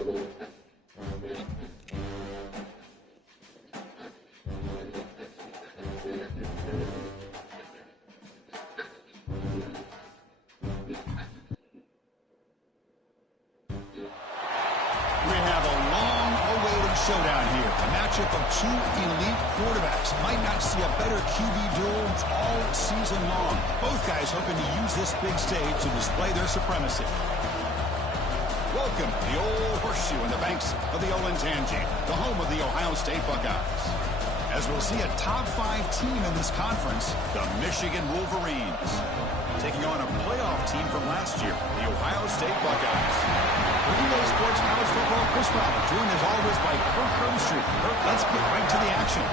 Showdown here. A matchup of two elite quarterbacks. Might not see a better QB duel all season long. Both guys hoping to use this big stage to display their supremacy. Welcome to the old horseshoe in the banks of the Olentangy, the home of the Ohio State Buckeyes. As we'll see a top 5 team in this conference, the Michigan Wolverines, taking on a playoff team from last year, the Ohio State Buckeyes. Relay Sports College Football Chris Fowler, joined as always by Kirk Herbstreit. Kirk, let's get right to the action.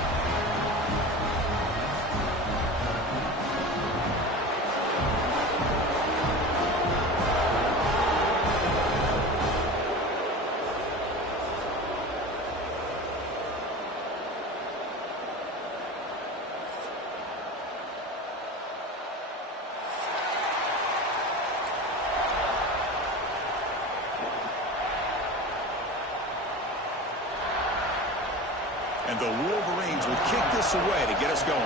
And the Wolverines will kick this away to get us going.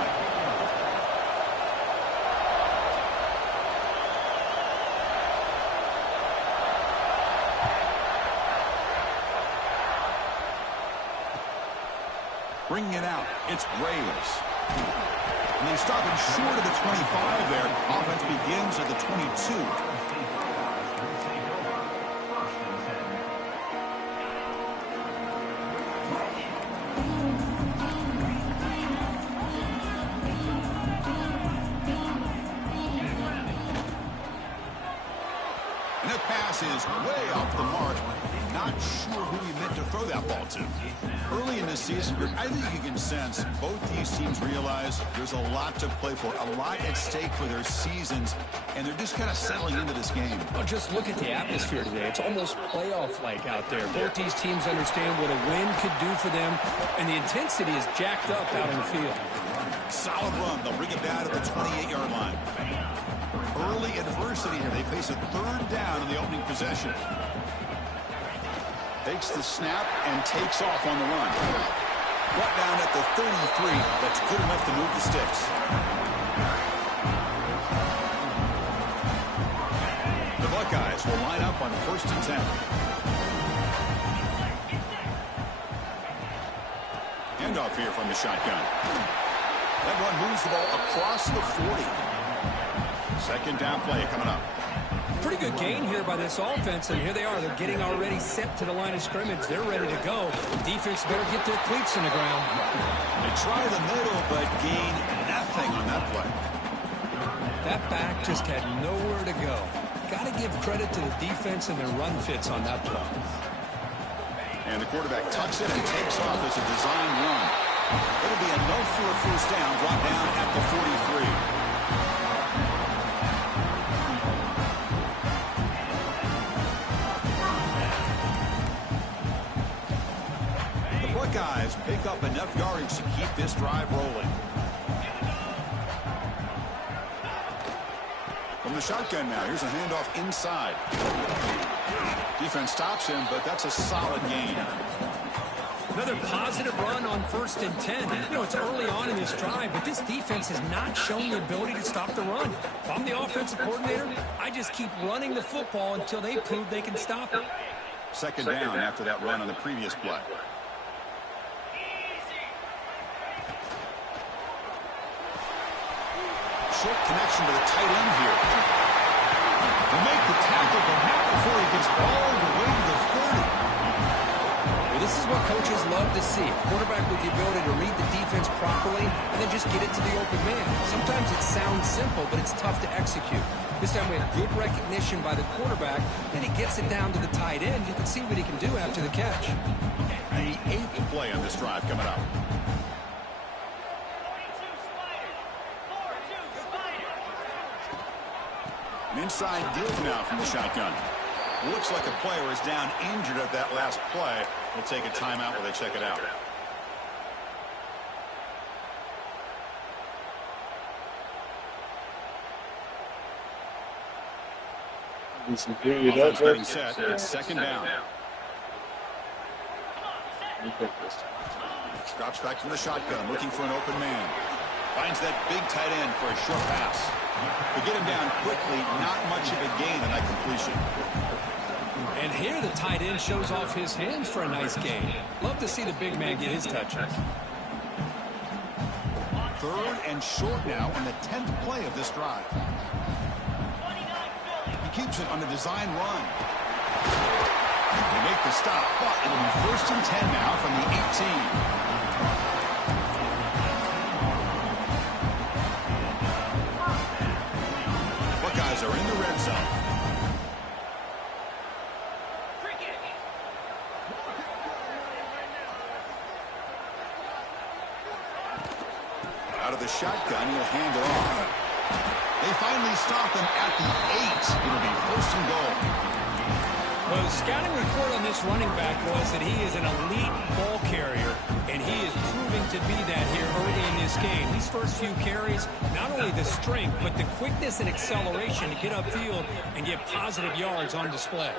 Bringing it out, it's Braves. And they stop him short of the 25 there. Offense begins at the 22. Is way off the mark. Not sure who he meant to throw that ball to. Early in the season, I think you can sense both these teams realize there's a lot to play for, a lot at stake for their seasons, and they're just kind of settling into this game. Well, just look at the atmosphere today. It's almost playoff-like out there. Both these teams understand what a win could do for them, and the intensity is jacked up out in the field. Solid run. They'll bring it down to the 28-yard line. Early adversity here. They face a third down in the opening possession. Takes the snap and takes off on the run. Brought down at the 33. That's good enough to move the sticks. The Buckeyes will line up on 1st and 10. Handoff here from the shotgun. That one moves the ball across the 40. Second down play coming up. Pretty good gain here by this offense, and here they are. They're getting already set to the line of scrimmage. They're ready to go. Defense better get their cleats in the ground. They try the middle, but gain nothing on that play. That back just had nowhere to go. Got to give credit to the defense and their run fits on that play. And the quarterback tucks it and takes off as a design run. It'll be enough for a first down, brought down at the 43. Buckeyes pick up enough yardage to keep this drive rolling. From the shotgun now, here's a handoff inside. Defense stops him, but that's a solid gain. Another positive run on 1st and 10. You know, it's early on in this drive, but this defense has not shown the ability to stop the run. If I'm the offensive coordinator, I just keep running the football until they prove they can stop it. Second down after that run on the previous play. Short connection to the tight end here. To make the tackle, but not before he gets all the way to the 30. Well, this is what coaches love to see. A quarterback with the ability to read the defense properly and then just get it to the open man. Sometimes it sounds simple, but it's tough to execute. This time we have good recognition by the quarterback. Then he gets it down to the tight end. You can see what he can do after the catch. The 8th play on this drive coming up. An inside give now from the shotgun. Looks like a player is down injured at that last play. We'll take a timeout while they check it out. Offense getting set. It's second down. Drops back from the shotgun, looking for an open man. Finds that big tight end for a short pass. To get him down quickly, not much of a gain on that completion. And here the tight end shows off his hands for a nice gain. Love to see the big man get his touches. 3rd and short now on the 10th play of this drive. He keeps it on a design run. They make the stop, but it'll be 1st and 10 now from the 18. Buckeyes are in the red zone. Out of the shotgun, he'll hand it off. They finally stop him at the 8. It'll be 1st and goal. Well, the scouting report on this running back was that he is an elite ball carrier, and he is proving to be that here early in this game. These first few carries, not only the strength, but the quickness and acceleration to get upfield and get positive yards on display.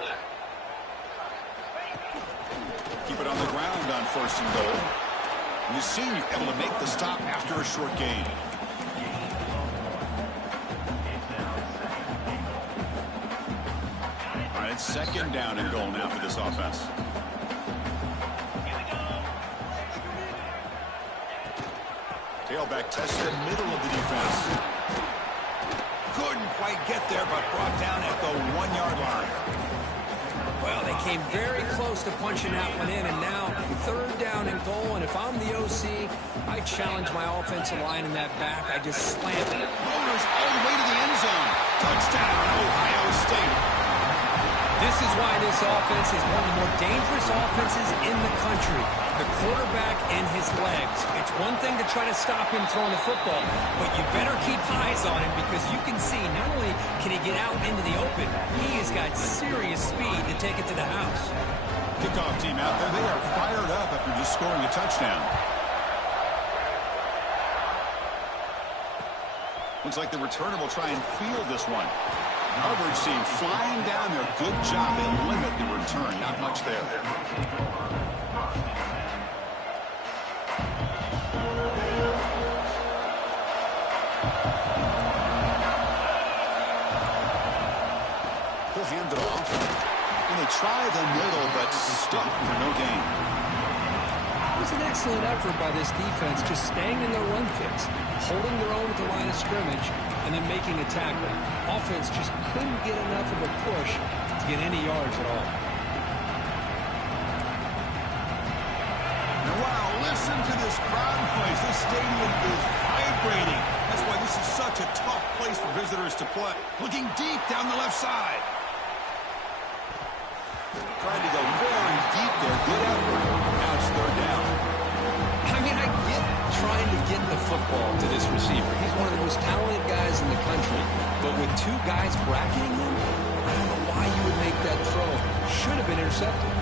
Keep it on the ground on 1st and goal. And the senior able to make the stop after a short gain. All right, 2nd down and goal now for this offense. Tailback tests the middle of the defense. Couldn't quite get there, but brought down at the 1-yard line. Well, they came very close to punching that one in, and now 3rd down and goal. And if I'm the OC, I challenge my offensive line in that back. I just slam it. Motors all the way to the end zone. Touchdown, Ohio State. This is why this offense is one of the more dangerous offenses in the country. The quarterback and his legs. It's one thing to try to stop him throwing the football, but you better keep eyes on him because you can see not only can he get out into the open, he has got serious speed to take it to the house. Kickoff team out there. They are fired up after just scoring a touchdown. Looks like the returner will try and field this one. Coverage team flying down there. Good job. They limit the return. Not much there. He'll hand it off. And they try the middle, but stuck for no gain. It was an excellent effort by this defense, just staying in their run fix, holding their own at the line of scrimmage, and then making a tackle. Offense just couldn't get enough of a push to get any yards at all. Now, wow, listen to this crowd noise. This stadium is vibrating. That's why this is such a tough place for visitors to play. Looking deep down the left side. Trying to go very deep there. Good effort. Now it's 3rd down. I mean, I get trying to get the football to this receiver. He's one of the most talented guys in the country. But with 2 guys bracketing him, I don't know why you would make that throw. Should have been intercepted.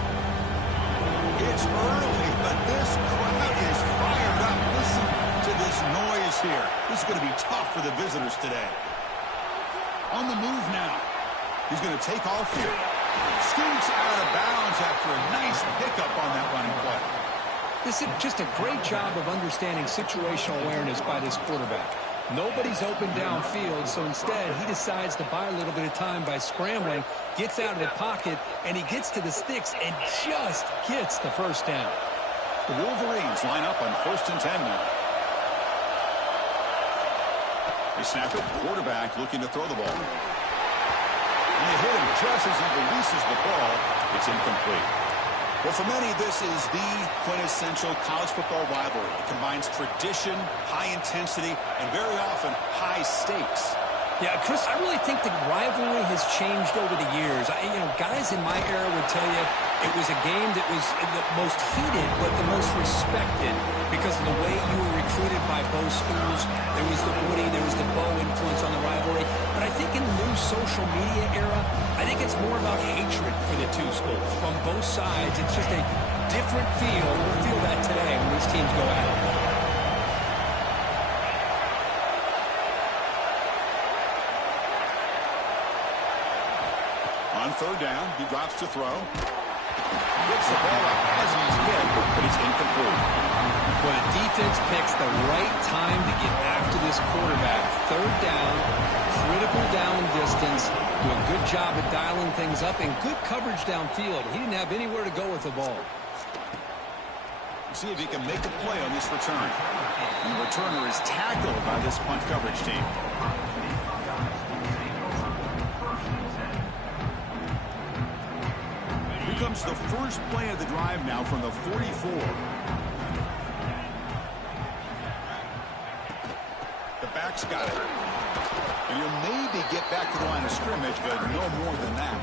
It's early, but this crowd is fired up. Listen to this noise here. This is going to be tough for the visitors today. On the move now. He's going to take off here. Scoots out of bounds after a nice pickup on that running play. This is just a great job of understanding situational awareness by this quarterback. Nobody's open downfield, so instead he decides to buy a little bit of time by scrambling, gets out of the pocket, and he gets to the sticks and just gets the 1st down. The Wolverines line up on 1st and 10 now. They snap it. Quarterback looking to throw the ball. And they hit him just as he releases the ball. It's incomplete. Well, for many, this is the quintessential college football rivalry. It combines tradition, high intensity, and very often high stakes. Yeah, Chris, I really think the rivalry has changed over the years. Guys in my era would tell you it was a game that was the most heated but the most respected because of the way you were recruited by both schools. There was the Woody, there was the Bo influence on the rivalry. But I think in the new social media era, I think it's more about hatred for the 2 schools. From both sides, it's just a different feel. We'll feel that today when these teams go at it. On 3rd down, he drops to throw. Gets the ball up as he's hit, but he's defense picks the right time to get after this quarterback. Third down, critical down distance, do a good job at dialing things up, and good coverage downfield. He didn't have anywhere to go with the ball. See if he can make a play on this return. And the returner is tackled by this punt coverage team. Here comes the first play of the drive now from the 44. The back's got it. And he'll maybe get back to the line of scrimmage, but no more than that.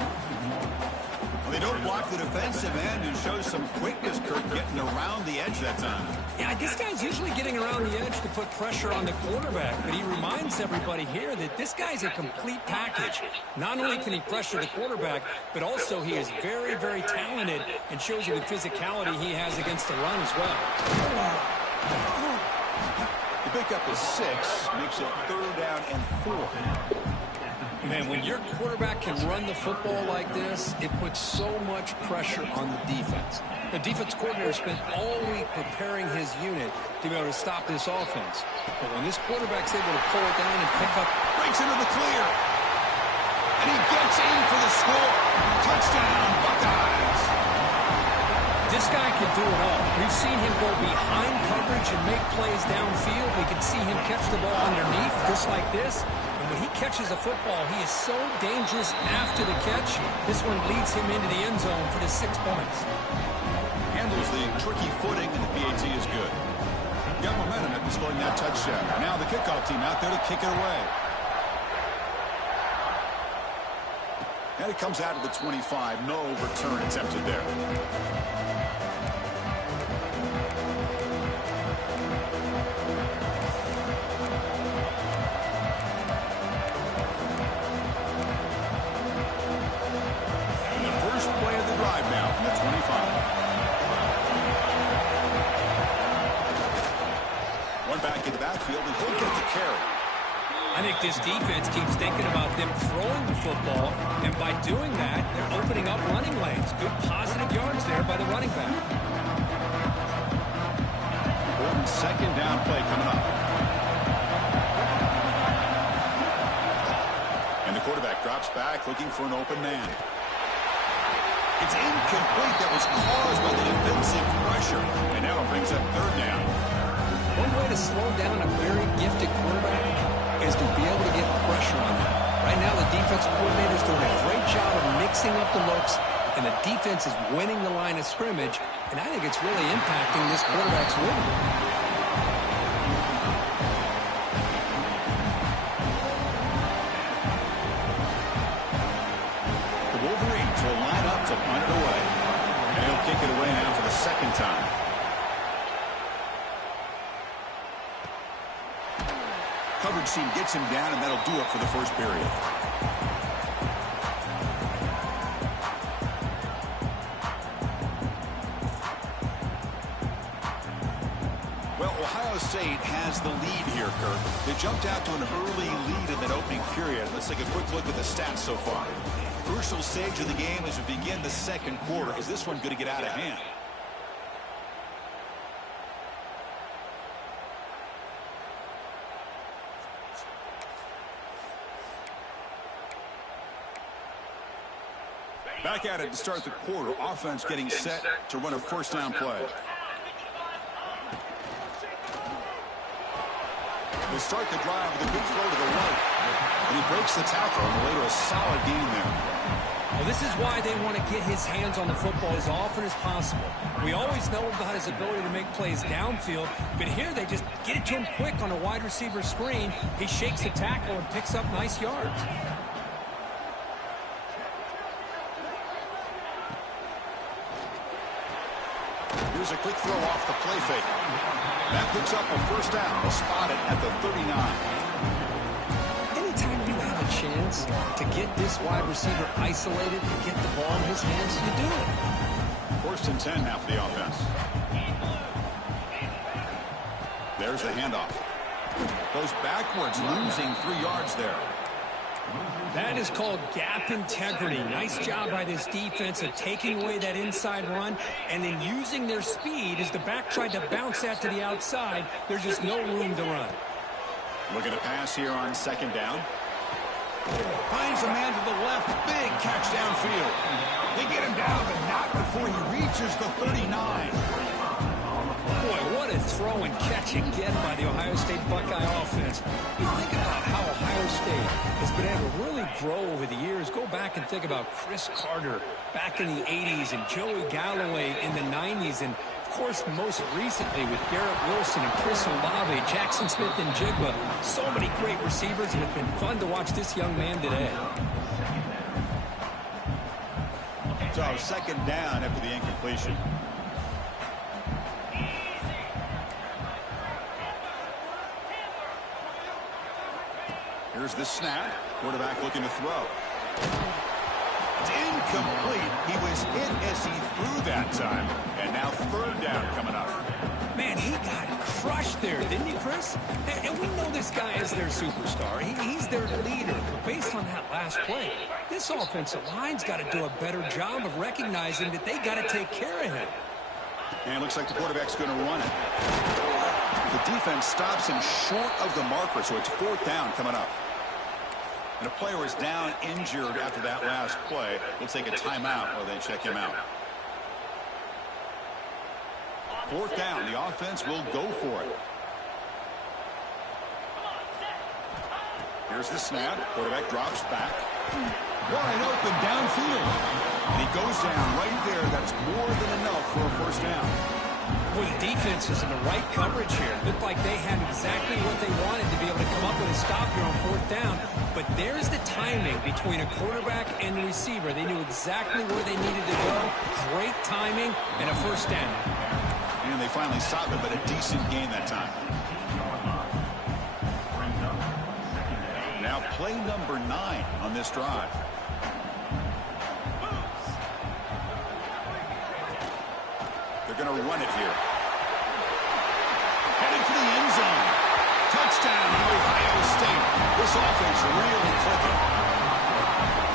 Well, they don't block the defensive end and show some quickness, Kirk, getting around the edge that time. Yeah, this guy's usually getting around the edge to put pressure on the quarterback, but he reminds everybody here that this guy's a complete package. Not only can he pressure the quarterback, but also he is very, very talented and shows you the physicality he has against the run as well. The pickup is 6, makes it 3rd down and 4. Man, when your quarterback can run the football like this, it puts so much pressure on the defense. The defense coordinator spent all week preparing his unit to be able to stop this offense. But when this quarterback's able to pull it down and pick up... Breaks into the clear. And he gets in for the score. Touchdown, Buckeyes. This guy can do it all. We've seen him go behind coverage and make plays downfield. We can see him catch the ball underneath just like this. When he catches a football, he is so dangerous after the catch. This one leads him into the end zone for the 6 points. Handles the tricky footing, and the PAT is good. Got momentum after scoring that touchdown. Now the kickoff team out there to kick it away. And it comes out of the 25. No return attempted there. I think this defense keeps thinking about them throwing the football, and by doing that, they're opening up running lanes. Good positive yards there by the running back. Important 2nd down play coming up. And the quarterback drops back looking for an open man. It's incomplete. That was caused by the defensive pressure. And now it brings up 3rd down. One way to slow down a very gifted quarterback is to be able to get pressure on him. Right now, the defense coordinator is doing a great job of mixing up the looks, and the defense is winning the line of scrimmage, and I think it's really impacting this quarterback's rhythm. The Wolverines will line up to punt it away. And he'll kick it away now for the 2nd time. Coverage team gets him down, and that'll do it for the first period. Well, Ohio State has the lead here, Kirk. They jumped out to an early lead in that opening period. Let's take a quick look at the stats so far. Crucial stage of the game as we begin the 2nd quarter. Is this one going to get out of hand? Back at it to start the quarter. Offense getting set to run a 1st down play. They start the drive with a good throw to the right. And he breaks the tackle on the way to a solid gain there. Well, this is why they want to get his hands on the football as often as possible. We always know about his ability to make plays downfield, but here they just get it to him quick on a wide receiver screen. He shakes the tackle and picks up nice yards. Here's a quick throw off the play fake. That picks up a 1st down. They'll spot it at the 39. Anytime you have a chance to get this wide receiver isolated and get the ball in his hands, you do it. 1st and 10 now for the offense. There's the handoff. Goes backwards, losing 3 yards there. That is called gap integrity. Nice job by this defense of taking away that inside run and then using their speed as the back tried to bounce that to the outside. There's just no room to run. Looking to pass here on second down. Finds a man to the left. Big catch downfield. They get him down, but not before he reaches the 39. Boy, what a throw and catch again by the Ohio State Buckeye offense. You think about how Ohio State has been able to really grow over the years. Go back and think about Chris Carter back in the 80s and Joey Galloway in the 90s. And, of course, most recently with Garrett Wilson and Chris Olave, Jackson Smith and Jigba. So many great receivers, and it's been fun to watch this young man today. So second down after the incompletion. Here's the snap. Quarterback looking to throw. It's incomplete. He was hit as he threw that time. And now third down coming up. Man, he got crushed there, didn't he, Chris? And we know this guy is their superstar. He's their leader. But based on that last play, this offensive line's got to do a better job of recognizing that they got to take care of him. And it looks like the quarterback's going to run it. The defense stops him short of the marker, so it's fourth down coming up. And a player is down injured after that last play. We'll take a timeout while they check him out. Fourth down. The offense will go for it. Here's the snap. Quarterback drops back. Wide open downfield. And he goes down right there. That's more than enough for a first down. Boy, the defense is in the right coverage here. It looked like they had exactly what they wanted to be able to come up with a stop here on fourth down. But there's the timing between a quarterback and the receiver. They knew exactly where they needed to go. Great timing and a first down. And they finally stopped him, but a decent gain that time. Now play number 9 on this drive. They're going to run it here. Heading for the end zone. Touchdown, Ohio State. This offense really clicking.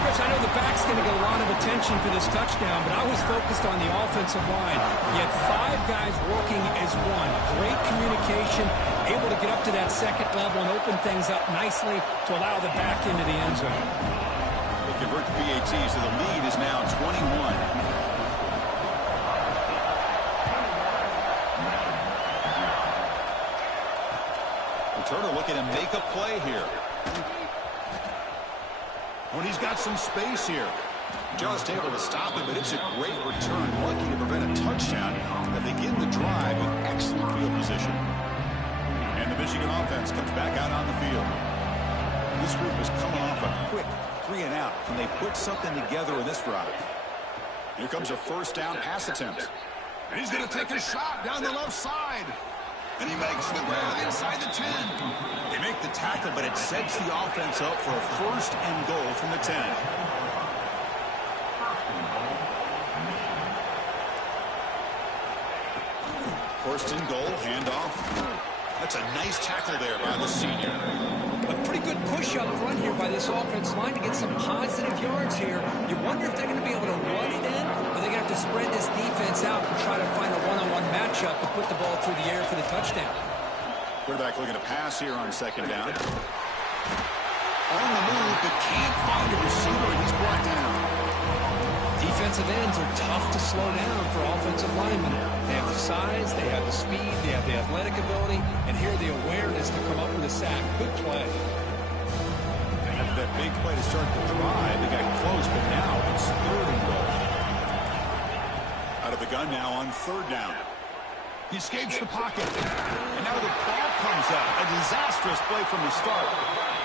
Chris, I know the back's going to get a lot of attention for this touchdown, but I was focused on the offensive line. You had 5 guys working as one. Great communication, able to get up to that second level and open things up nicely to allow the back into the end zone. They convert to PAT, so the lead is now 21. Turner looking to make a play here. When he's got some space here. Just able to stop it, but it's a great return. Lucky to prevent a touchdown. And they begin the drive with excellent field position. And the Michigan offense comes back out on the field. This group is coming off a quick 3 and out. Can they put something together in this drive? Here comes a first down pass attempt. And he's going to take a shot down the left side. And he makes the grab inside the 10. They make the tackle, but it sets the offense up for a first and goal from the 10. First and goal, handoff. That's a nice tackle there by the senior. A pretty good push up front here by this offense line to get some positive yards here. You wonder if they're going to be able to run it in, or they're going to have to spread this defense out and try to find a one-on-one matchup and put the ball through the air for the touchdown. Quarterback looking to pass here on second down. On the move, but can't find a receiver, and he's brought down. Defensive ends are tough to slow down for offensive linemen. They have the size, they have the speed, they have the athletic ability, and here the awareness to come up with a sack. Good play. After that big play to start the drive, they got close, but now it's third and goal. Out of the gun now on third down. He escapes the pocket, and now the ball comes out. A disastrous play from the start.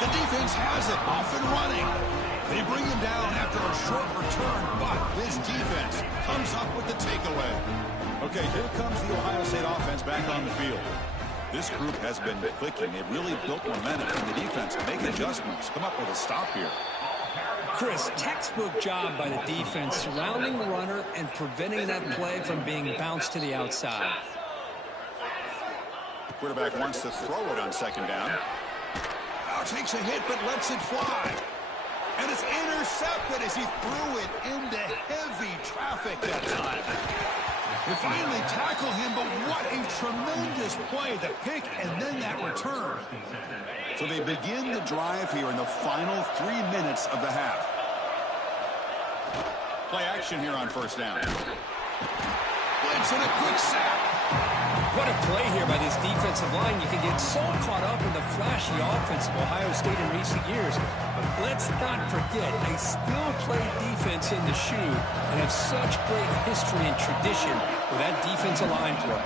The defense has it, off and running. They bring him down after a short return, but this defense comes up with the takeaway. Okay, here comes the Ohio State offense back on the field. This group has been clicking. They've really built momentum in the defense. Make adjustments. Come up with a stop here. Chris, textbook job by the defense, surrounding the runner and preventing that play from being bounced to the outside. The quarterback wants to throw it on second down. Now takes a hit, but lets it fly. And it's intercepted as he threw it into heavy traffic that time. They finally tackle him, but what a tremendous play. The pick and then that return. So they begin the drive here in the final 3 minutes of the half. Play action here on first down. Blitz and a quick sack. What a play here by this defensive line. You can get so caught up in the flashy offense of Ohio State in recent years. But let's not forget, they still play defense in the shoe and have such great history and tradition with that defensive line play.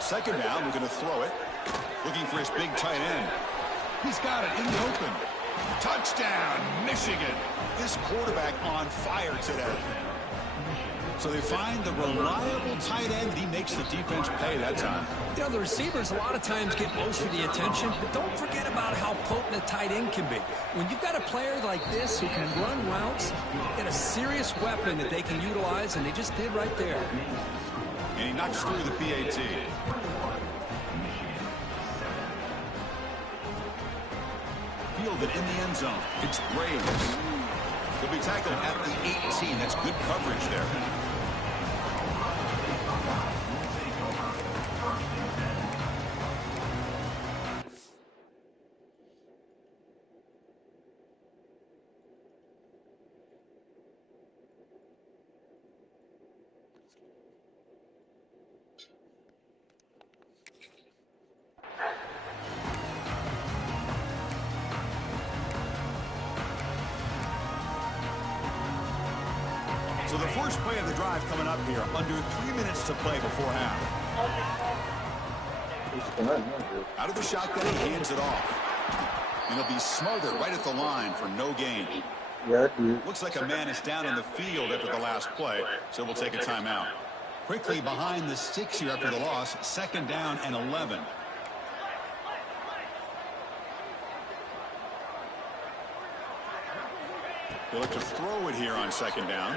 Second down, we're going to throw it. Looking for his big tight end. He's got it in the open. Touchdown, Michigan. This quarterback on fire today. So they find the reliable tight end, and he makes the defense pay that time. You know, the receivers a lot of times get most of the attention, but don't forget about how potent a tight end can be. When you've got a player like this who can run routes, you've got a serious weapon that they can utilize, and they just did right there. And he knocks through the PAT. Fielded in the end zone. It's Braves. He'll be tackled at the 18. That's good coverage there. So the first play of the drive coming up here, under 3 minutes to play before half. Out of the shotgun, he hands it off. And he'll be smothered right at the line for no gain. Looks like a man is down in the field after the last play, so we'll take a timeout. Quickly behind the sticks here after the loss, second down and 11. They look to throw it here on second down.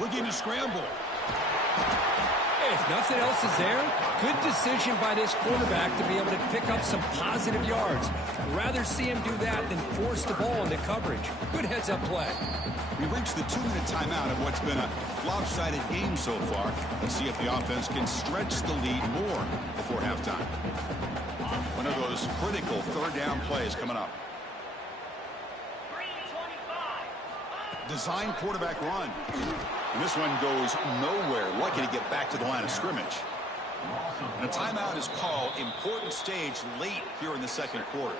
Looking to scramble. Hey, if nothing else is there, good decision by this quarterback to be able to pick up some positive yards. I'd rather see him do that than force the ball into coverage. Good heads-up play. We reached the 2-minute timeout of what's been a lopsided game so far. Let's see if the offense can stretch the lead more before halftime. One of those critical third down plays coming up. Design quarterback run. And this one goes nowhere. Lucky to get back to the line of scrimmage. And a timeout is called. Important stage late here in the second quarter.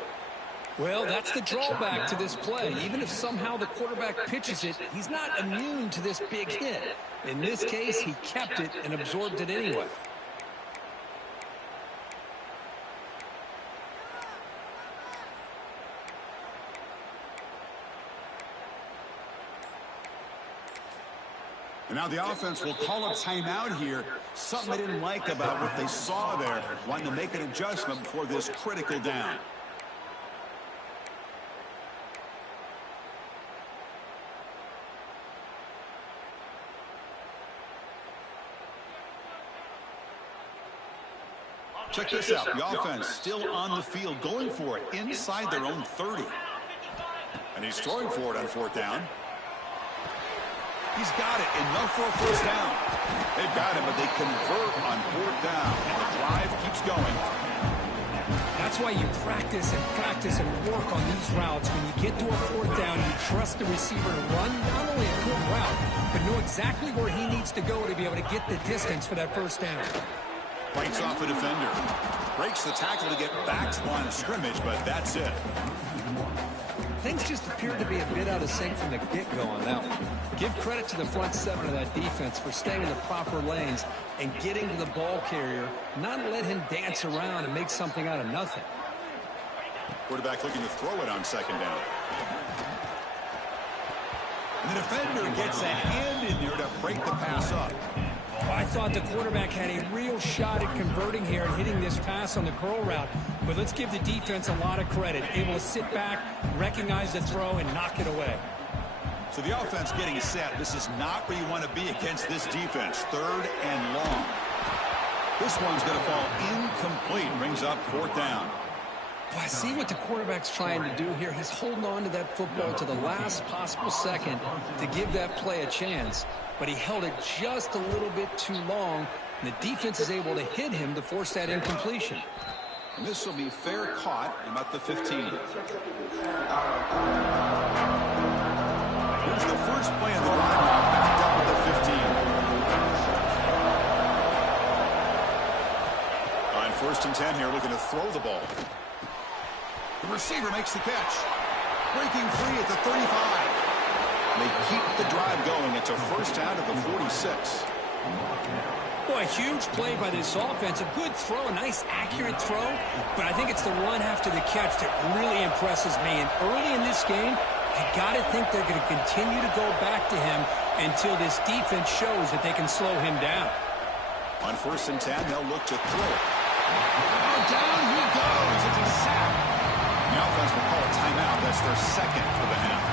Well, that's the drawback to this play. Even if somehow the quarterback pitches it, he's not immune to this big hit. In this case, he kept it and absorbed it anyway. And now the offense will call a timeout here. Something they didn't like about what they saw there. Wanting to make an adjustment before this critical down. Check this out. The offense still on the field, going for it inside their own 30. And he's throwing for it on fourth down. He's got it. Enough for a first down. They've got it, but they convert on fourth down. And the drive keeps going. That's why you practice and work on these routes. When you get to a fourth down, you trust the receiver to run not only a good route, but know exactly where he needs to go to be able to get the distance for that first down. Fights off a defender. Breaks the tackle to get back to the line of scrimmage, but that's it. Things just appeared to be a bit out of sync from the get-go on that one. Give credit to the front seven of that defense for staying in the proper lanes and getting to the ball carrier, not let him dance around and make something out of nothing. Quarterback looking to throw it on second down. And the defender gets a hand in there to break the pass up. I thought the quarterback had a real shot at converting here and hitting this pass on the curl route. But let's give the defense a lot of credit. Able to sit back, recognize the throw, and knock it away. So the offense getting set. This is not where you want to be against this defense. Third and long. This one's going to fall incomplete. Brings up fourth down. Well, I see what the quarterback's trying to do here. He's holding on to that football to the last possible second to give that play a chance. But he held it just a little bit too long, and the defense is able to hit him to force that incompletion. And this will be fair caught about the 15. Here's the first play of the drive now, backed up at the 15. On 1st and 10 here, looking to throw the ball. The receiver makes the catch. Breaking free at the 35. They keep the drive going. It's a first down at the 46. Boy, a huge play by this offense. A good throw, a nice accurate throw. But I think it's the run after the catch that really impresses me. And early in this game, you got to think they're going to continue to go back to him until this defense shows that they can slow him down. On 1st and 10, they'll look to throw it. Oh, down he goes. It's a sack. The offense will call a timeout. That's their second for the half.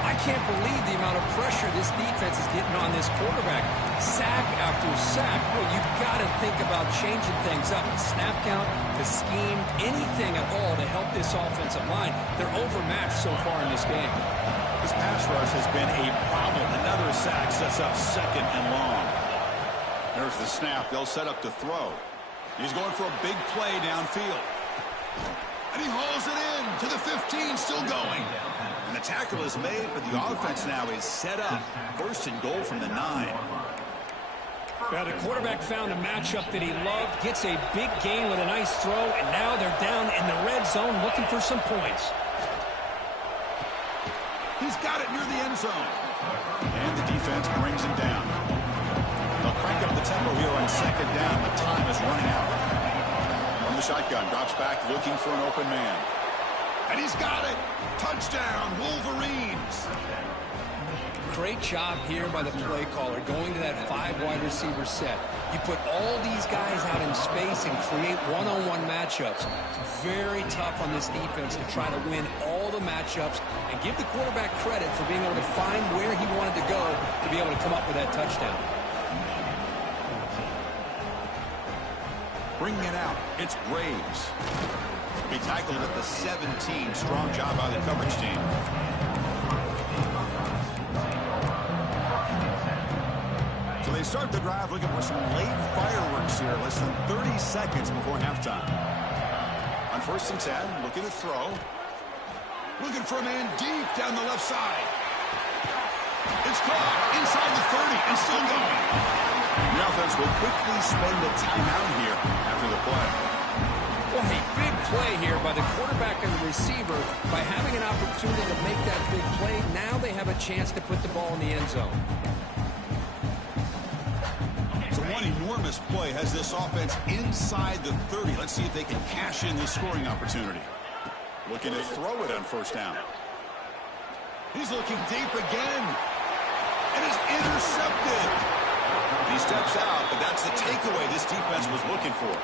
I can't believe the amount of pressure this defense is getting on this quarterback. Sack after sack. Well, you've got to think about changing things up. The snap count, the scheme, anything at all to help this offensive line. They're overmatched so far in this game. This pass rush has been a problem. Another sack sets up 2nd and long. There's the snap. They'll set up to throw. He's going for a big play downfield. And he hauls it in to the 15, still going. And the tackle is made, but the offense now is set up. 1st and goal from the 9. Well, the quarterback found a matchup that he loved, gets a big gain with a nice throw, and now they're down in the red zone looking for some points. He's got it near the end zone. And the defense brings him down. They'll crank up the tempo here on 2nd down, but time is running out. From the shotgun, drops back looking for an open man. And he's got it. Touchdown, Wolverines. Great job here by the play caller, going to that 5 wide receiver set. You put all these guys out in space and create one-on-one matchups. It's very tough on this defense to try to win all the matchups and give the quarterback credit for being able to find where he wanted to go to be able to come up with that touchdown. Bringing it out, it's Braves. He tackled at the 17. Strong job by the coverage team. So they start the drive looking for some late fireworks here. Less than 30 seconds before halftime. On 1st and 10, looking to throw. Looking for a man deep down the left side. It's caught inside the 30 and still going. The offense will quickly spend a timeout here after the play. Well, a big play here by the quarterback and the receiver. By having an opportunity to make that big play, now they have a chance to put the ball in the end zone. So one enormous play has this offense inside the 30. Let's see if they can cash in this scoring opportunity. Looking to throw it on 1st down. He's looking deep again. And is intercepted. He steps out, but that's the takeaway this defense was looking for.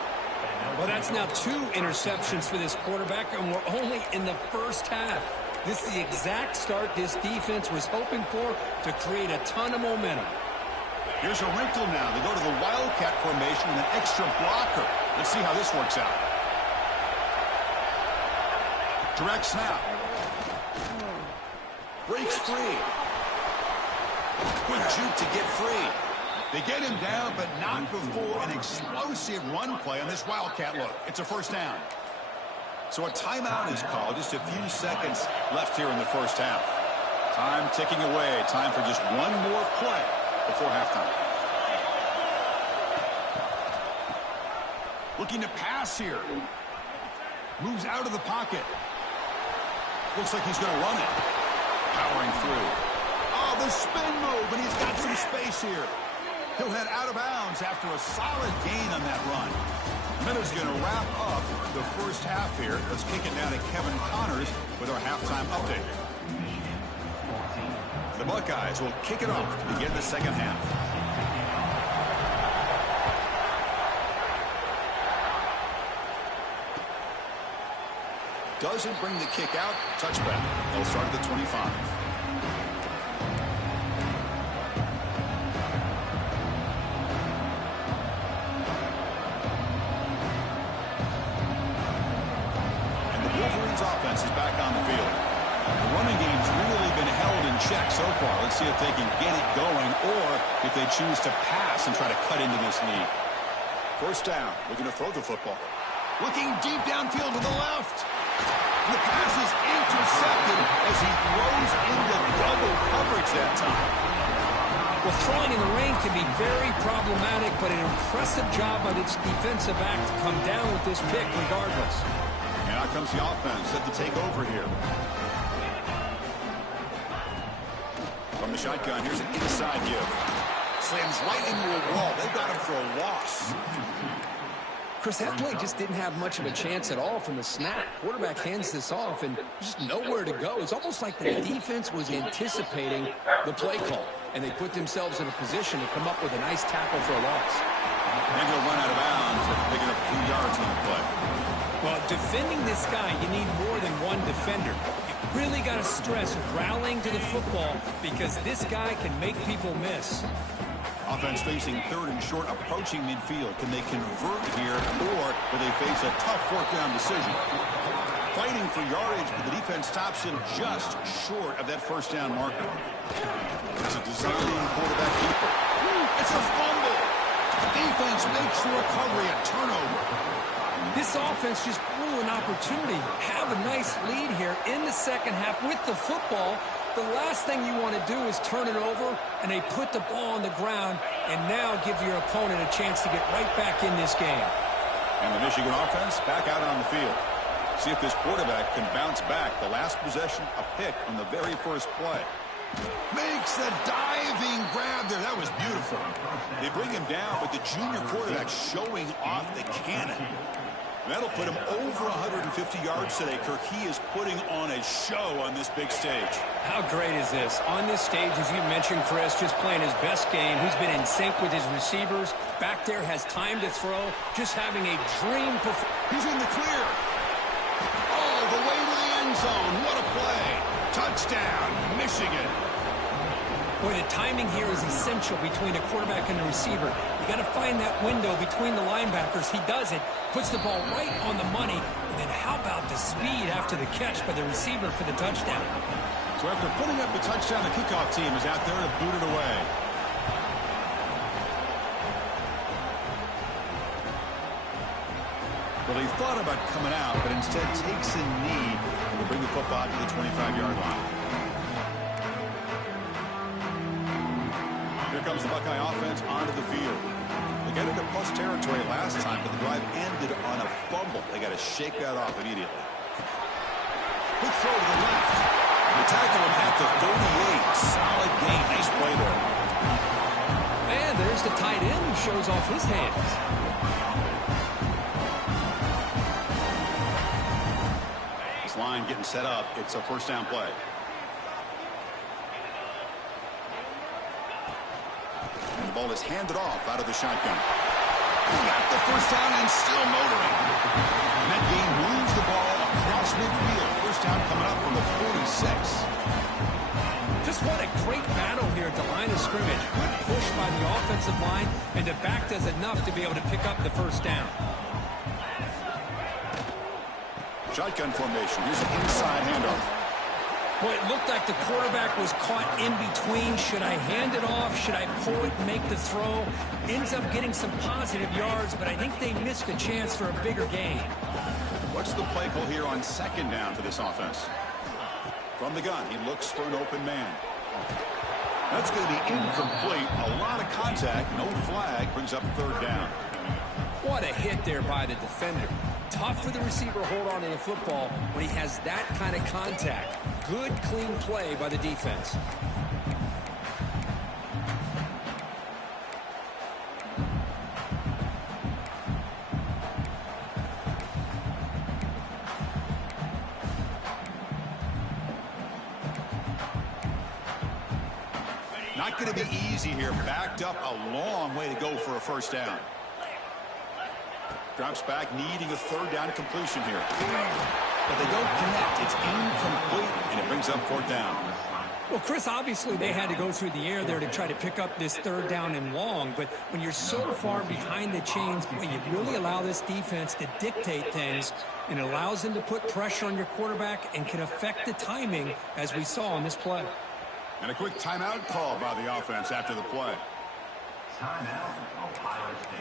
Well, that's now 2 interceptions for this quarterback, and we're only in the first half. This is the exact start this defense was hoping for to create a ton of momentum. Here's a wrinkle now. They go to the Wildcat formation with an extra blocker. Let's see how this works out. Direct snap. Breaks free. Good juke to get free. They get him down, but not before an explosive run play on this Wildcat look. It's a 1st down. So a timeout is called. Just a few seconds left here in the first half. Time ticking away. Time for just one more play before halftime. Looking to pass here. Moves out of the pocket. Looks like he's going to run it. Powering through. Oh, the spin move, and he's got some space here. He'll head out of bounds after a solid gain on that run. Minutes going to wrap up the first half here. Let's kick it down to Kevin Connors with our halftime update. The Buckeyes will kick it off to begin the second half. Doesn't bring the kick out. Touchback. They'll start at the 25. offense is back on the field. The running game's really been held in check so far. Let's see if they can get it going or if they choose to pass and try to cut into this lead. First down. Looking to throw the football. Looking deep downfield to the left. The pass is intercepted as he throws into double coverage that time. Well, throwing in the rain can be very problematic, but an impressive job by this defensive back to come down with this pick regardless. And out comes the offense set to take over here. From the shotgun, here's an inside give. Slams right into a wall. They've got him for a loss. Chris, that play just didn't have much of a chance at all from the snap. Quarterback hands this off and just nowhere to go. It's almost like the defense was anticipating the play call, and they put themselves in a position to come up with a nice tackle for a loss. And he'll run out of bounds after picking up a few yards on the play. Well, defending this guy, you need more than one defender. You really got to stress rallying to the football because this guy can make people miss. Offense facing third and short, approaching midfield. Can they convert here, or will they face a tough fourth down decision? Fighting for yardage, but the defense stops him just short of that first down marker. It's a designing quarterback keeper. It's a fumble. Defense makes the recovery a turnover. This offense just blew an opportunity. Have a nice lead here in the second half with the football. The last thing you want to do is turn it over, and they put the ball on the ground and now give your opponent a chance to get right back in this game. And the Michigan offense back out on the field. See if this quarterback can bounce back. The last possession, a pick on the very first play. Makes the diving grab there. That was beautiful. They bring him down, but the junior quarterback showing off the cannon. That'll put him over 150 yards today, Kirk. He is putting on a show on this big stage. How great is this? On this stage, as you mentioned, Chris, just playing his best game. He's been in sync with his receivers. Back there, has time to throw. Just having a dream performance. He's in the clear. All the way to the end zone. What a play. Touchdown, Michigan. Boy, the timing here is essential between the quarterback and the receiver. You got to find that window between the linebackers. He does it, puts the ball right on the money, and then how about the speed after the catch by the receiver for the touchdown? So after putting up the touchdown, the kickoff team is out there to boot it away. Well, he thought about coming out, but instead takes a knee to bring the football to the 25-yard line. Here comes the Buckeye offense onto the field. They got into plus territory last time, but the drive ended on a fumble. They got to shake that off immediately. Quick throw to the left. The tackle him at the 38. Solid gain. Nice play there. And there's the tight end who shows off his hands. This line getting set up. It's a first down play. And the ball is handed off out of the shotgun. Got the first down and still motoring. And that game moves the ball across midfield. First down coming up from the 46. Just what a great battle here at the line of scrimmage. Good push by the offensive line, and the back does enough to be able to pick up the first down. Shotgun formation. Here's an inside handoff. Boy, it looked like the quarterback was caught in between. Should I hand it off? Should I pull it and make the throw? Ends up getting some positive yards, but I think they missed a chance for a bigger gain. What's the play call here on second down for this offense? From the gun, he looks for an open man. That's going to be incomplete. A lot of contact, no flag, brings up third down. What a hit there by the defender. Tough for the receiver to hold on to the football when he has that kind of contact. Good, clean play by the defense. Not going to be easy here. Backed up a long way to go for a first down. Drops back, needing a third down completion here. But they don't connect. It's incomplete, and it brings up fourth down. Well, Chris, obviously they had to go through the air there to try to pick up this third down and long, but when you're so far behind the chains, boy, you really allow this defense to dictate things, and it allows them to put pressure on your quarterback and can affect the timing, as we saw on this play. And a quick timeout call by the offense after the play. Timeout, Ohio State.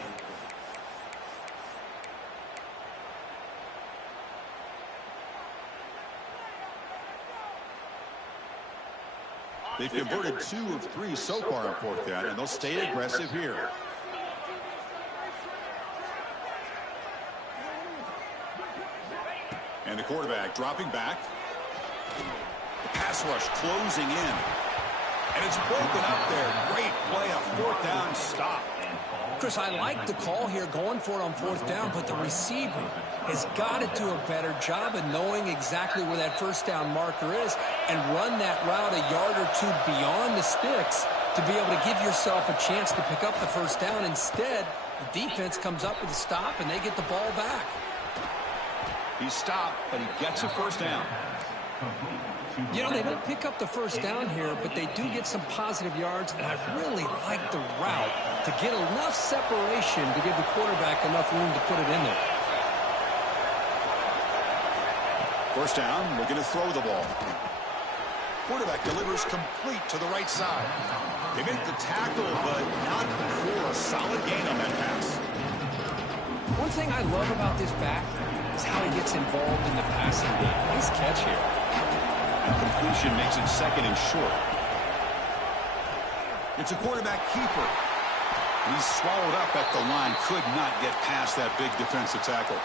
They've converted 2 of 3 so far on 4th down, and they'll stay aggressive here. And the quarterback dropping back. The pass rush closing in. And it's broken up there. Great play, a 4th down stop. Chris, I like the call here going for it on 4th down, but the receiver has got to do a better job of knowing exactly where that 1st down marker is and run that route a yard or 2 beyond the sticks to be able to give yourself a chance to pick up the 1st down. Instead, the defense comes up with a stop and they get the ball back. He stopped, but he gets a 1st down. You know, they don't pick up the 1st down here, but they do get some positive yards, and I really like the route to get enough separation to give the quarterback enough room to put it in there. 1st down, looking to throw the ball. Quarterback delivers complete to the right side. They make the tackle, but not before a solid gain on that pass. One thing I love about this back is how he gets involved in the passing game. Nice catch here. And completion makes it 2nd and short. It's a quarterback keeper. He's swallowed up at the line. Could not get past that big defensive tackle.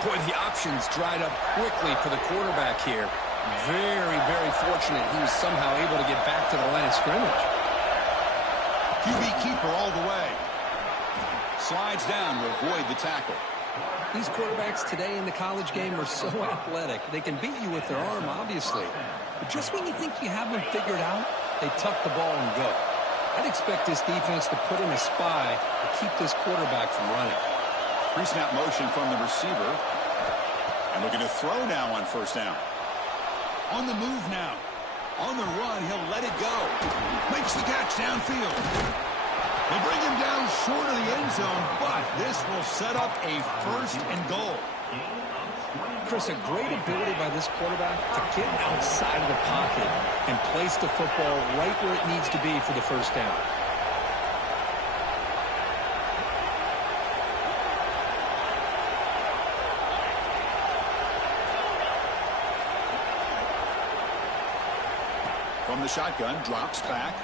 Boy, the options dried up quickly for the quarterback here. Very, very fortunate he was somehow able to get back to the line of scrimmage. QB keeper all the way. Slides down to avoid the tackle. These quarterbacks today in the college game are so athletic. They can beat you with their arm, obviously. But just when you think you have them figured out, they tuck the ball and go. I'd expect this defense to put in a spy to keep this quarterback from running. Pre-snap motion from the receiver. And looking to throw now on 1st down. On the move now. On the run, he'll let it go. Makes the catch downfield. They bring him down short of the end zone, but this will set up a 1st and goal. Chris, a great ability by this quarterback to get outside of the pocket and place the football right where it needs to be for the 1st down. From the shotgun, drops back.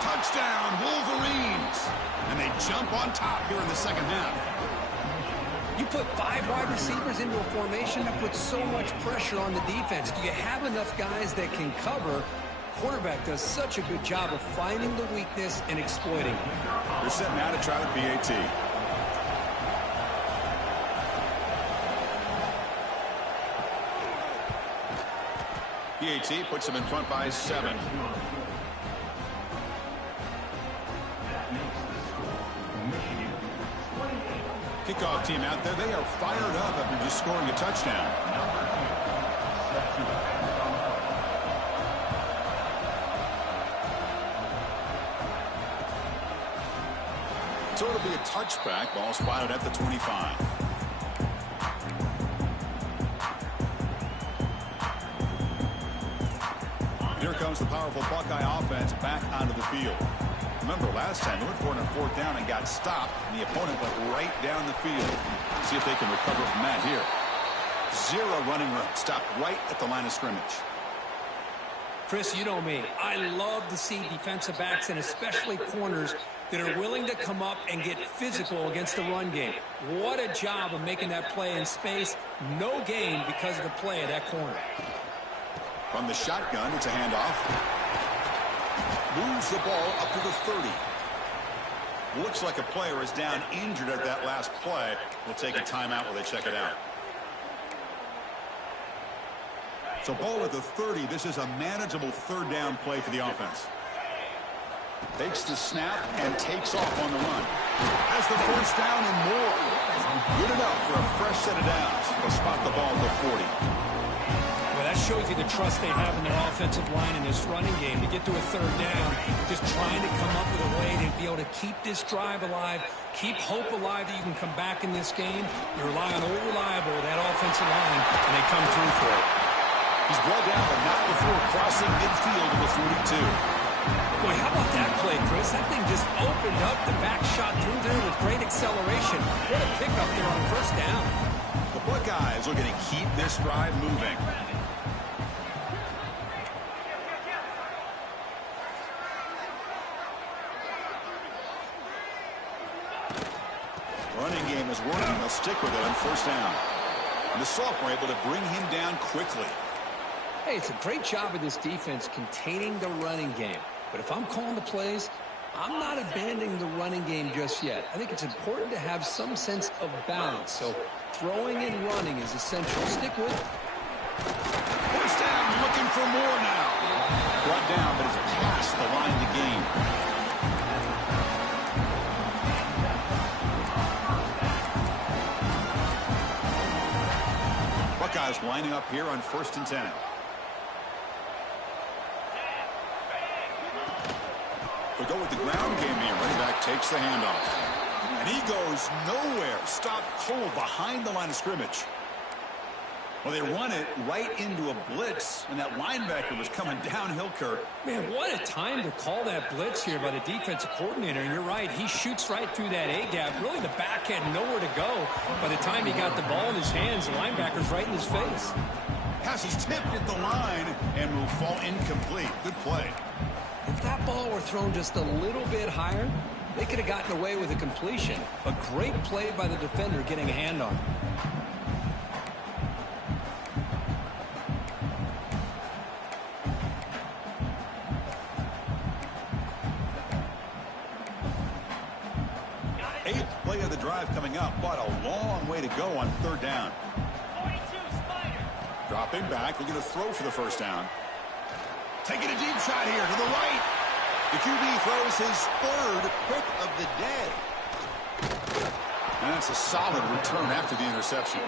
Touchdown, Wolverines! And they jump on top here in the 2nd half. You put 5 wide receivers into a formation that puts so much pressure on the defense. Do you have enough guys that can cover? Quarterback does such a good job of finding the weakness and exploiting it. They're setting out to try the PAT. PAT puts them in front by 7. Kickoff team out there. They are fired up after just scoring a touchdown. So it'll be a touchback. Ball spotted at the 25. Here comes the powerful Buckeye offense back onto the field. Remember last time they went for it on 4th down and got stopped, and the opponent went right down the field. See if they can recover from that here. 0 running room. Stopped right at the line of scrimmage. Chris, you know me. I love to see defensive backs and especially corners that are willing to come up and get physical against the run game. What a job of making that play in space. No gain because of the play of that corner. From the shotgun, it's a handoff. Moves the ball up to the 30. Looks like a player is down injured at that last play. We'll take a timeout while they check it out. So ball at the 30. This is a manageable 3rd down play for the offense. Takes the snap and takes off on the run. Has the 1st down and more. Good enough for a fresh set of downs. They'll spot the ball at the 40. Well, That shows you the trust they have in their offensive line in this running game to get to a third down, just trying to come up with a way to be able to keep this drive alive, keep hope alive that you can come back in this game. You rely on old reliable, that offensive line, and they come through for it. He's brought down, but not before crossing midfield of the 42. Boy, how about that play, Chris? That thing just opened up, the back shot through there with great acceleration. What a pickup there on first down. The Buckeyes are going to keep this drive moving. Running game is working. They'll stick with it on first down. And the sophomore able to bring him down quickly. Hey, it's a great job of this defense containing the running game. But if I'm calling the plays, I'm not abandoning the running game just yet. I think it's important to have some sense of balance. So throwing and running is essential. Stick with it. First down, looking for more now. Brought down, but it's past the line of the game. Buckeyes lining up here on 1st and 10. We go with the ground game here. Running back takes the handoff. And he goes nowhere. Stopped cold behind the line of scrimmage. Well, they run it right into a blitz, and that linebacker was coming downhill, Kirk. Man, what a time to call that blitz here by the defensive coordinator. And you're right, he shoots right through that A-gap. Really, the back had nowhere to go. By the time he got the ball in his hands, the linebacker's right in his face. Pass is tipped at the line and will fall incomplete. Good play. If that ball were thrown just a little bit higher, they could have gotten away with a completion. A great play by the defender getting a hand on it. Eighth play of the drive coming up, but a long way to go on third down. 42 Spider. Dropping back, looking to throw for the first down. Taking a deep shot here to the right. The QB throws his third pick of the day. And that's a solid return after the interception.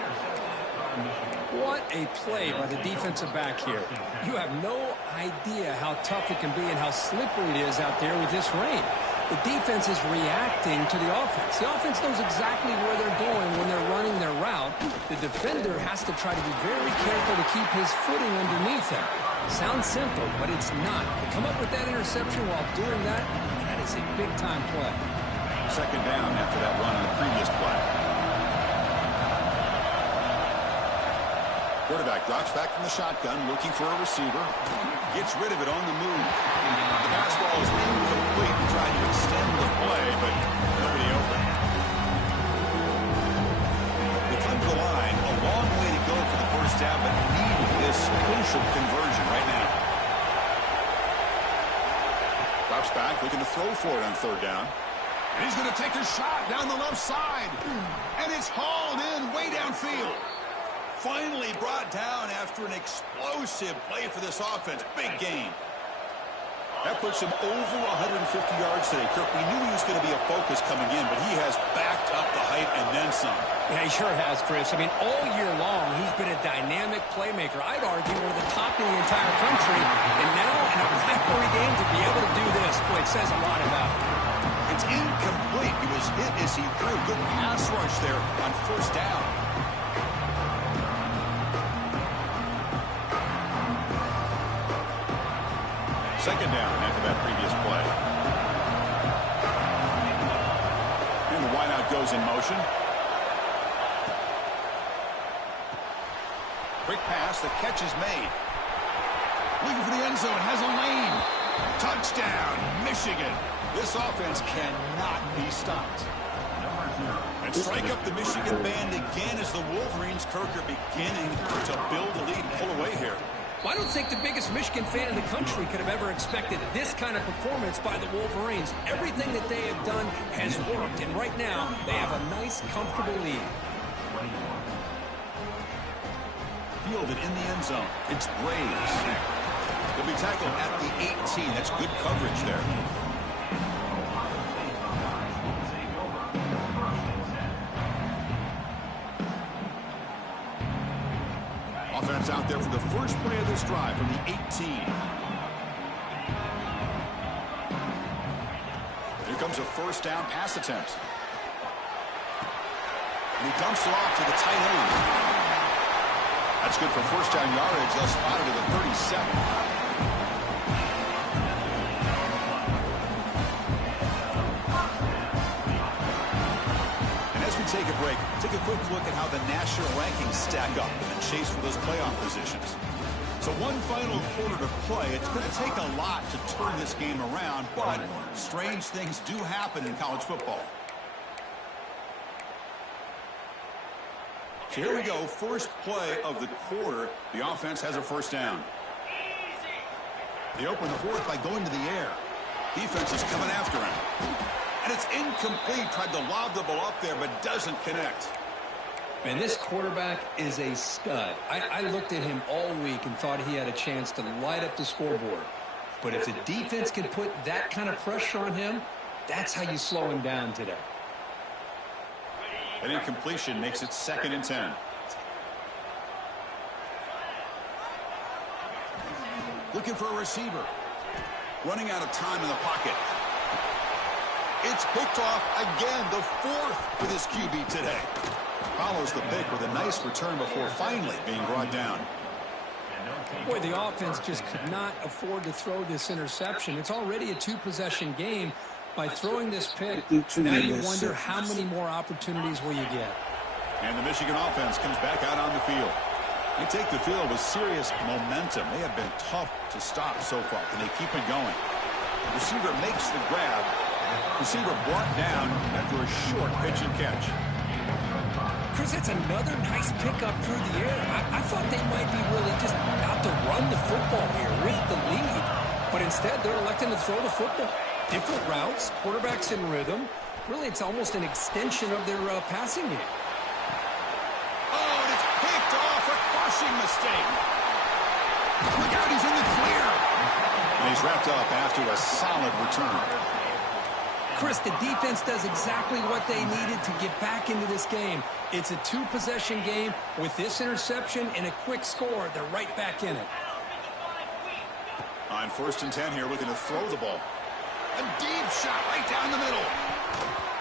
What a play by the defensive back here. You have no idea how tough it can be and how slippery it is out there with this rain. The defense is reacting to the offense. The offense knows exactly where they're going when they're running their route. The defender has to try to be very careful to keep his footing underneath him. Sounds simple, but it's not. To come up with that interception while doing that, that is a big-time play. Second down after that run on the previous play. Quarterback drops back from the shotgun, looking for a receiver. Gets rid of it on the move. The pass ball is incomplete, trying to extend the play, but nobody open. They come to the line, a long way to go for the first down, but need this crucial conversion right now. Drops back, looking to throw for it on third down. And he's going to take a shot down the left side. And it's hauled in way downfield. Finally brought down after an explosive play for this offense. Big game. That puts him over 150 yards today. Kirk, we knew he was going to be a focus coming in, but he has backed up the height and then some. Yeah, he sure has, Chris. I mean, all year long, he's been a dynamic playmaker. I'd argue one of the top in the entire country. And now, in a rivalry game, to be able to do this, boy, it says a lot about him. It's incomplete. He was hit as he threw. Good pass rush there on first down. Second down after that previous play. And the wideout goes in motion. Quick pass, the catch is made. Looking for the end zone, has a lane. Touchdown, Michigan. This offense cannot be stopped. And strike up the Michigan band again as the Wolverines, Kirk, are beginning to build a lead and pull away here. Well, I don't think the biggest Michigan fan in the country could have ever expected this kind of performance by the Wolverines. Everything that they have done has worked, and right now they have a nice, comfortable lead. Fielded in the end zone. It's Braves. They'll be tackled at the 18. That's good coverage there. Offense out there for the first play of this drive from the 18. Here comes a first down pass attempt. And he dumps it off to the tight end. That's good for first down yardage. They'll spot it at the 37. Take a break. Take a quick look at how the national rankings stack up in the chase for those playoff positions. So one final quarter to play. It's going to take a lot to turn this game around, but strange things do happen in college football. So here we go. First play of the quarter. The offense has a first down. They open the fourth by going to the air. Defense is coming after him. And it's incomplete. Tried to lob the ball up there, but doesn't connect. Man, this quarterback is a stud. I looked at him all week and thought he had a chance to light up the scoreboard. But if the defense can put that kind of pressure on him, that's how you slow him down today. An incompletion makes it 2nd and 10. Looking for a receiver. Running out of time in the pocket. It's picked off again, the 4th for this QB today. Follows the pick with a nice return before finally being brought down. Boy, the offense just could not afford to throw this interception. It's already a 2-possession game. By throwing this pick, now you wonder how many more opportunities will you get. And the Michigan offense comes back out on the field. They take the field with serious momentum. They have been tough to stop so far, and they keep it going. The receiver makes the grab. Receiver brought down after a short pitch and catch. Chris, that's another nice pickup through the air. I thought they might be really just out to run the football here with the lead. But instead, they're electing to throw the football. Different routes, quarterbacks in rhythm. Really, it's almost an extension of their passing game. Oh, and it's picked off. A crushing mistake. Look out, he's in the clear. And he's wrapped up after a solid return. Chris, the defense does exactly what they needed to get back into this game. It's a 2-possession game. With this interception and a quick score, they're right back in it. On 1st and 10 here, looking to throw the ball. A deep shot right down the middle.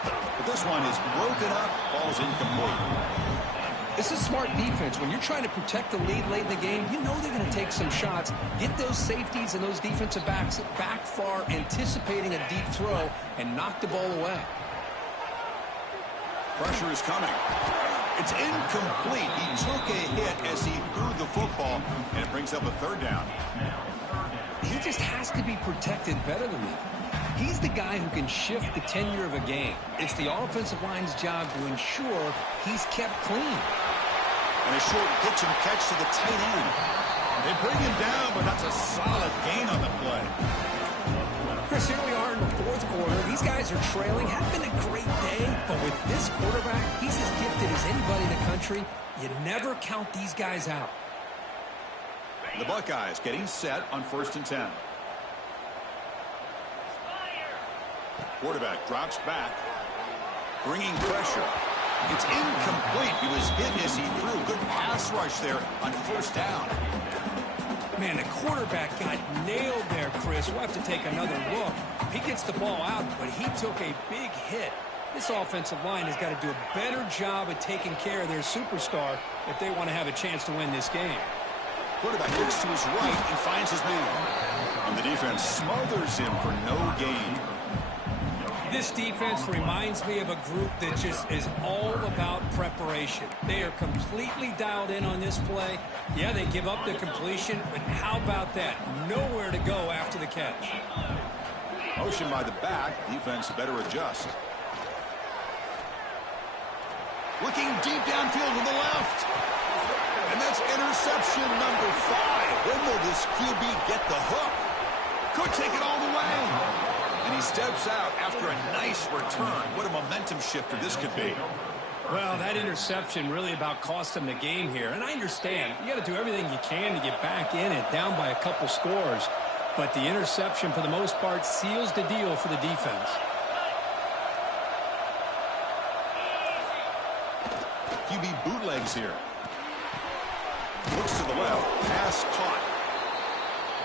But this one is broken up, falls incomplete. This is smart defense. When you're trying to protect the lead late in the game, you know they're going to take some shots, get those safeties and those defensive backs back far, anticipating a deep throw, and knock the ball away. Pressure is coming. It's incomplete. He took a hit as he threw the football, and it brings up a 3rd down. He just has to be protected better than that. He's the guy who can shift the tenure of a game. It's the offensive line's job to ensure he's kept clean. And a short pitch and catch to the tight end. They bring him down, but that's a solid gain on the play. Chris, here we are in the 4th quarter. These guys are trailing. Hasn't been a great day, but with this quarterback, he's as gifted as anybody in the country. You never count these guys out. The Buckeyes getting set on 1st and 10. Quarterback drops back, bringing pressure. It's incomplete. He was hit as he threw. Good pass rush there on 1st down. Man, the quarterback got nailed there, Chris. We'll have to take another look. He gets the ball out, but he took a big hit. This offensive line has got to do a better job of taking care of their superstar if they want to have a chance to win this game. Quarterback looks to his right and finds his man. And the defense smothers him for no gain. This defense reminds me of a group that just is all about preparation. They are completely dialed in on this play. Yeah, they give up the completion, but how about that? Nowhere to go after the catch. Motion by the back. Defense better adjust. Looking deep downfield to the left. And that's interception number 5. When will this QB get the hook? Could take it all the way. And he steps out after a nice return. What a momentum shifter this could be. Well, that interception really about cost them the game here. And I understand. You got to do everything you can to get back in it, down by a couple scores. But the interception, for the most part, seals the deal for the defense. QB bootlegs here. Looks to the left. Pass caught.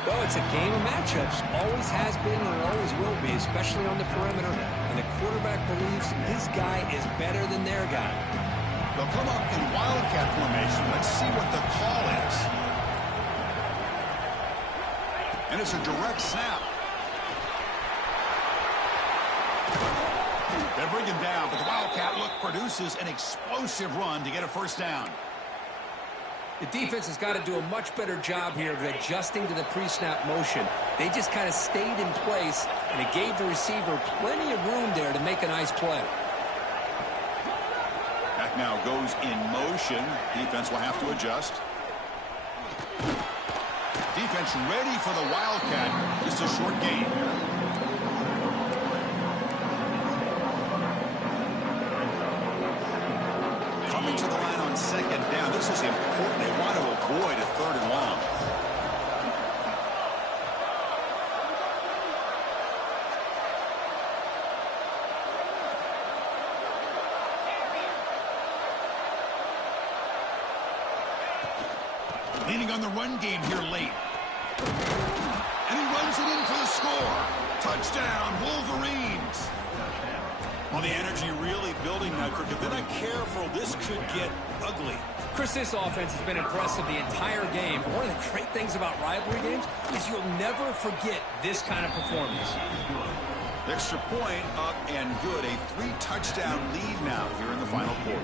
Well, it's a game of matchups. Always has been and always will be, especially on the perimeter. And the quarterback believes his guy is better than their guy. They'll come up in wildcat formation. Let's see what the call is. And it's a direct snap. They bring him down, but the wildcat look produces an explosive run to get a first down. The defense has got to do a much better job here of adjusting to the pre-snap motion. They just kind of stayed in place, and it gave the receiver plenty of room there to make a nice play. Back now goes in motion. Defense will have to adjust. Defense ready for the wildcat. Just a short gain. Coming to the line on second down. This is important. They want to avoid a third and long. Leaning on the run game here late. And he runs it in for the score. Touchdown, Wolverines. Well, the energy really building now, Kirk. If they're not careful, this could get ugly. Chris, this offense has been impressive the entire game. One of the great things about rivalry games is you'll never forget this kind of performance. Extra point up and good. A 3-touchdown lead now here in the final quarter.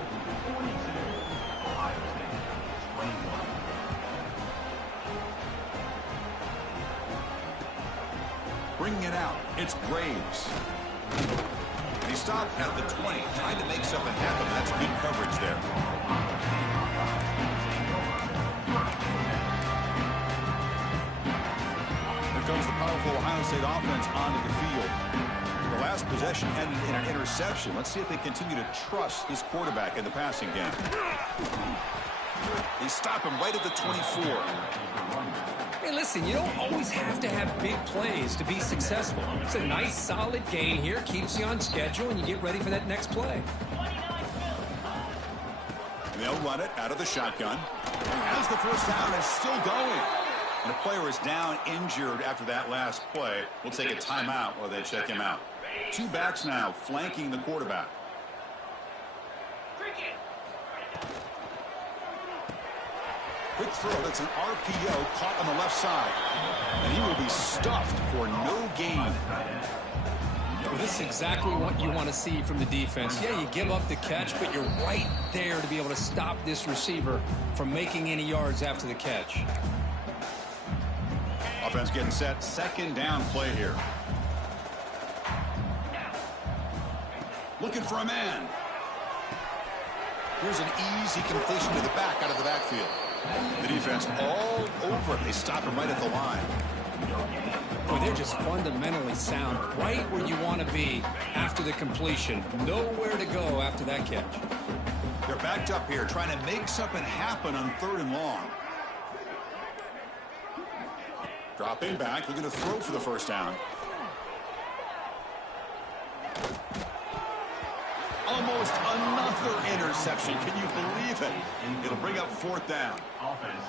Bringing it out. It's Graves. And he stopped at the 20, trying to make something happen. That's good coverage there. Here comes the powerful Ohio State offense onto the field. The last possession ended in an interception. Let's see if they continue to trust this quarterback in the passing game. They stop him right at the 24. Hey, listen, you don't always have to have big plays to be successful. It's a nice, solid gain here. Keeps you on schedule, and you get ready for that next play. They'll run it out of the shotgun. As the first down is still going. And the player is down injured after that last play. We'll take a timeout while they check him out. Two backs now flanking the quarterback. Quick throw. That's an RPO caught on the left side. And he will be stuffed for no gain. Well, this is exactly what you want to see from the defense. Yeah, you give up the catch, but you're right there to be able to stop this receiver from making any yards after the catch. Offense getting set. Second down play here. Looking for a man. Here's an easy completion to the back out of the backfield. The defense all over it. They stop him right at the line. Boy, they're just fundamentally sound, right where you want to be after the completion. Nowhere to go after that catch. They're backed up here trying to make something happen on third and long. Dropping back, looking to throw for the first down. Almost another interception. Can you believe it? It'll bring up fourth down.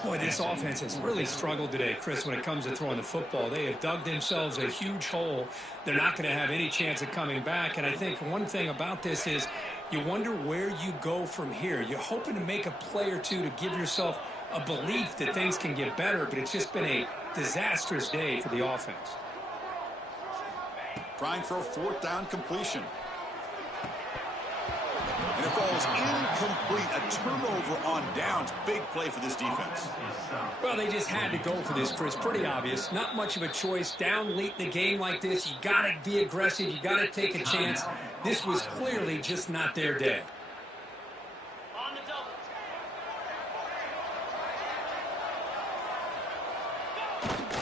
Boy, this offense has really struggled today, Chris, when it comes to throwing the football. They have dug themselves a huge hole. They're not going to have any chance of coming back. And I think one thing about this is you wonder where you go from here. You're hoping to make a play or two to give yourself a belief that things can get better, but it's just been a disastrous day for the offense. Trying for a fourth down completion. And it falls incomplete. A turnover on downs. Big play for this defense. Well, they just had to go for this, Chris. Pretty obvious. Not much of a choice. Down late in the game like this, you got to be aggressive. You got to take a chance. This was clearly just not their day.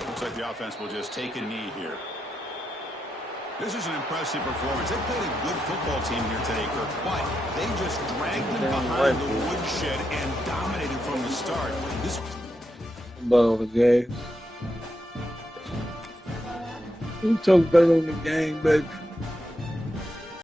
Looks like the offense will just take a knee here. This is an impressive performance. They played a good football team here today, Kirk, but they just dragged them behind the woodshed and dominated from the start. This Above the game. Who took that on the game, baby?